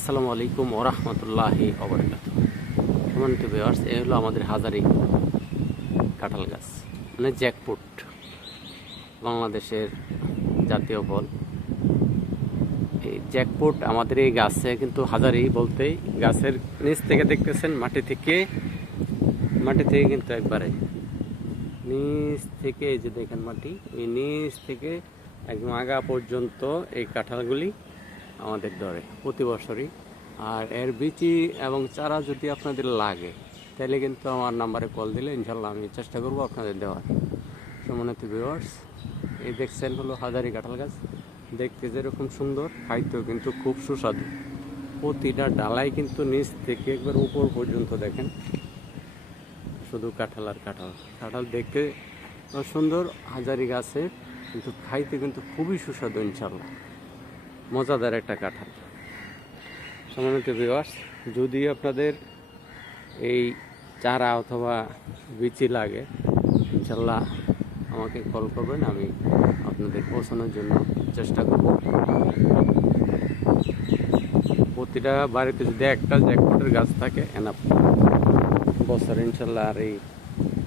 আসসালামু আলাইকুম ওয়া রাহমাতুল্লাহি ওয়া বারাকাতুহু। সম্মানিত ভিউয়ার্স, এই হলো আমাদের হাজারি কাঁঠাল গাছ, মানে জ্যাকফ্রুট, বাংলাদেশের জাতীয় ফল। এই জ্যাকফ্রুট আমাদের এই গাছে কিন্তু হাজারি বলতেই গাছের নিচ থেকে দেখতেছেন, মাটি থেকে কিন্তু একবারে নিচ থেকে, এই যে দেখেন মাটি, এই নিচ থেকে একদম আগা পর্যন্ত এই কাঁঠালগুলি আমাদের ধরে প্রতি বছরই। আর এর বিচি এবং চারা যদি আপনাদের লাগে তাহলে কিন্তু আমার নাম্বারে কল দিলে ইনশাল্লাহ আমি চেষ্টা করব আপনাদের দেওয়ার। সম্মানিত ভিউয়ার্স, এই দেখছেন হলো হাজারি কাঁঠাল গাছ। দেখতে যেরকম সুন্দর, খাইতেও কিন্তু খুব সুস্বাদু। প্রতিটা ডালাই কিন্তু নিচ থেকে একবার উপর পর্যন্ত দেখেন শুধু কাঁঠাল আর কাঁঠাল। কাঁঠাল দেখতে সুন্দর হাজারি গাছে, কিন্তু খাইতে কিন্তু খুবই সুস্বাদু ইনশাল্লাহ। মজাদার একটা কাঁঠাল। সম্মানিত ভিউয়ার্স, যদি আপনাদের এই চারা অথবা বিচি লাগে ইনশাল্লাহ আমাকে কল করবেন, আমি আপনাদের পৌঁছানোর জন্য চেষ্টা করব। প্রতিটা বাড়িতে যদি একটা জ্যাকফ্রুটের গাছ থাকে এনাফ, বছর ইনশাল্লাহ আর এই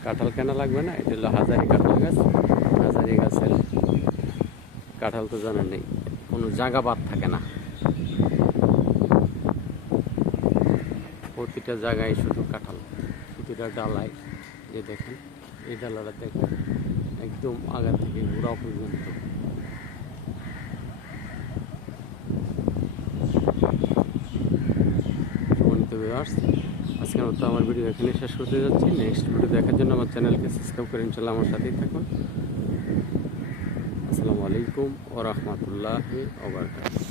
কাঁঠাল কেনা লাগবে না। এটা হলো হাজারি কাঁঠাল গাছ। হাজারি গাছের কাঁঠাল তো জানেন নেই, কোনো জায়গা বাদ থাকে না, প্রতিটা জায়গায় শুধু কাঁঠাল, প্রতিটা ডালায়। যে দেখেন এই ডালাটা দেখেন একদম আগা থেকে গোড়া পর্যন্ত। সম্মানিত ভিউয়ার্স, আজকের মতো আমার ভিডিও এখানে শেষ করতে যাচ্ছি। নেক্সট ভিডিও দেখার জন্য আমার চ্যানেলকে সাবস্ক্রাইব করে ইনশাল্লাহ আমার সাথেই থাকুন। আসসালামু আলাইকুম ওয়া রাহমাতুল্লাহি ওয়া বারাকাতুহু।